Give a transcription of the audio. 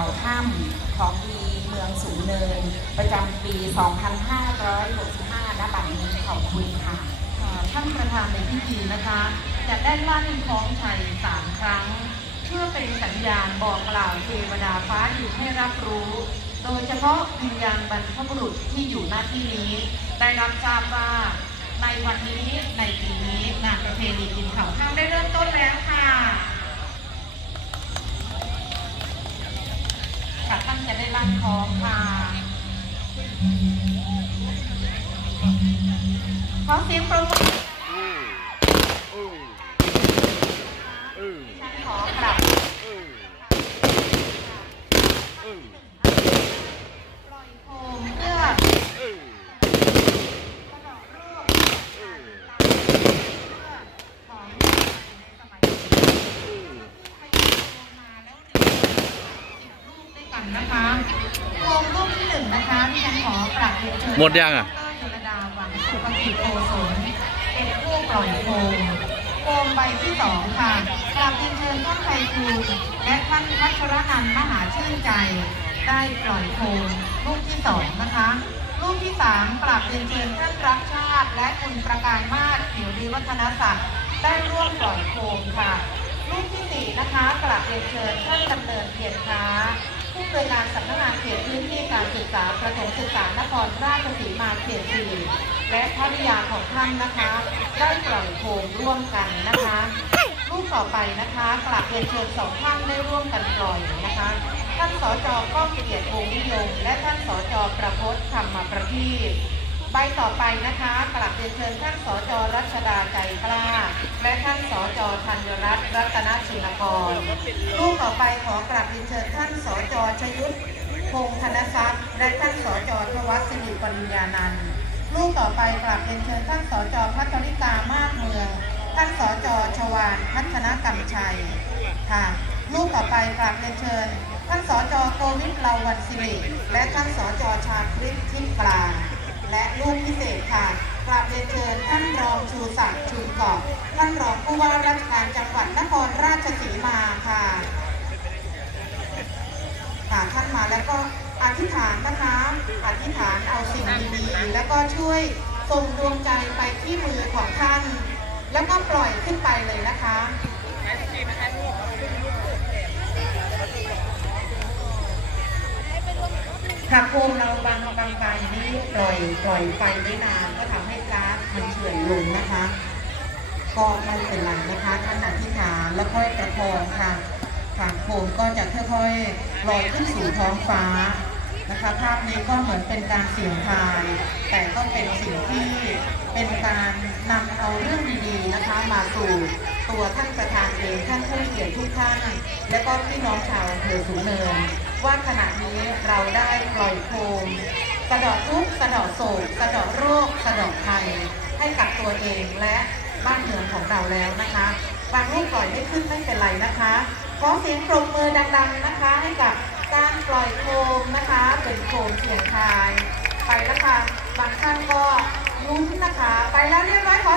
เขาถ้ำของดีเมืองสูงเนิน ประจำปี 2565ณบัดนี้ขอบคุณค่ะท่านประธานในพิธีนะคะจะได้ลั่นคล้องชัยสามครั้ง เพื่อเป็นสัญญาณบอกกล่าวเทวดาฟ้าดินให้รับรู้ โดยเฉพาะวิญญาณบรรพบุรุษที่อยู่หน้าที่นี้ ได้รับทราบว่าในวันนี้ในปีนี้งานประเพณีกินข้าวข้ามได้เริ่มต้นแล้วค่ะ ค่ะท่านจะได้ องค่ะขอเสียงปรบมือฉันขอกลับปล่อยโคมเพื่อ Ooh. กระดอกรูป Ooh. ของในสมัย Ooh. ให้โคมมาแล้วสิบรูปด้วย กันนะคะโคมรูปที่หนึ่งนะคะที่ฉันขอกลับเรียนเชิญหมดยังอะ ดรยุรดาหวังสุภกิจโกศลเป็นผู้ปล่อยโคมโคมใบที่สองค่ะกลับเรียนเชิญท่านไพฑูรย์และท่านพัชรนันท์มหาชื่นใจ ได้ปล่อยโคมลูกที่สองนะคะลูกที่สามกลับเรียนเชิญท่านรักชาติ และคุณประกายมาศผิวดีวัฒนศักดิ์ได้ร่วมปล่อยโคมค่ะลูกที่สี่นะคะกลับเรียนเชิญท่านดำเนินเกียรติค้าผู้อำนวยการสำนักงานเขตพื้นที่การศึกษาประถมศึกษานครราชสีมาเขตสี่และภริยาของท่านนะคะ ได้ปล่อยโคมร่วมกันนะคะรูปต่อไปนะคะกลับเรียนเชิญสองท่านได้ร่วมกันปล่อยนะคะ ท่านสจก้องเกียรติวงนิยม และท่านสจประพศธรรมประทีป ใบต่อไปนะคะกลับเรียนเชิญท่านสจรัชดาใจกล้า และท่านสจธัญรัตน์รัตนชินกรรูปต่อไปขอกราบเรียนเชิญท่านสจชยุทธพงษ์ธนทรัพย์ และท่านสจทวัฒสิริปริญญานันท์รูปต่อไปกราบเรียนเชิญท่านสจพัทริกามากเมือง ท่านสจชวานพัฒนกรรมชัยค่ะรูปต่อไปกราบเรียนเชิญท่านสจโกวิทลาวันสิริและท่านสจชาคริสทิพย์กลาง และรูปพิเศษค่ะกราบเรียนเชิญท่านรองชูศักดิ์ชุมเกาะท่านรองผู้ว่าราชการจังหวัดนครราชสีมาค่ะค่ะท่านมาแล้วก็อธิษฐานนะคะอธิษฐานเอาสิ่งดีๆแล้วก็ช่วยส่งดวงใจไปที่มือของท่าน แล้วก็ปล่อยขึ้นไปเลยนะคะ ค่ะโคมเราบางบางใบนี้ปล่อยปล่อยไฟไว้นานก็ทำให้ก๊าซมันเฉื่อยลงนะคะ ก็ไม่เป็นไรนะคะท่านอธิษฐานแล้วค่อยประคองค่ะค่ะโคมก็จะค่อยๆลอยขึ้นสู่ท้องฟ้านะคะภาพนี้ก็เหมือนเป็นการเสี่ยงทาย แต่ก็เป็นสิ่งที่เป็นการนำเอาเรื่องดีๆนะคะ มาสู่ตัวท่านประธานเองท่านผู้เกียรติทุกท่าน และก็พี่น้องชาวอำเภอสูงเนิน ว่าขณะนี้เราได้ปล่อยโคม สะดอกทุกสะดอกโศกสะดอกโรค สะดอกภัยให้กับตัวเองและบ้านเมืองของเราแล้วนะคะบางลูกปล่อยไม่ขึ้นไม่เป็นไรนะคะขอเสียงปรบมือดัง ๆนะคะ ให้กับการปล่อยโคมนะคะ เป็นโคมเสียงทาย ไปแล้วค่ะบางท่านก็ลุ้นนะคะ ไปแล้วเรียบร้อยขอ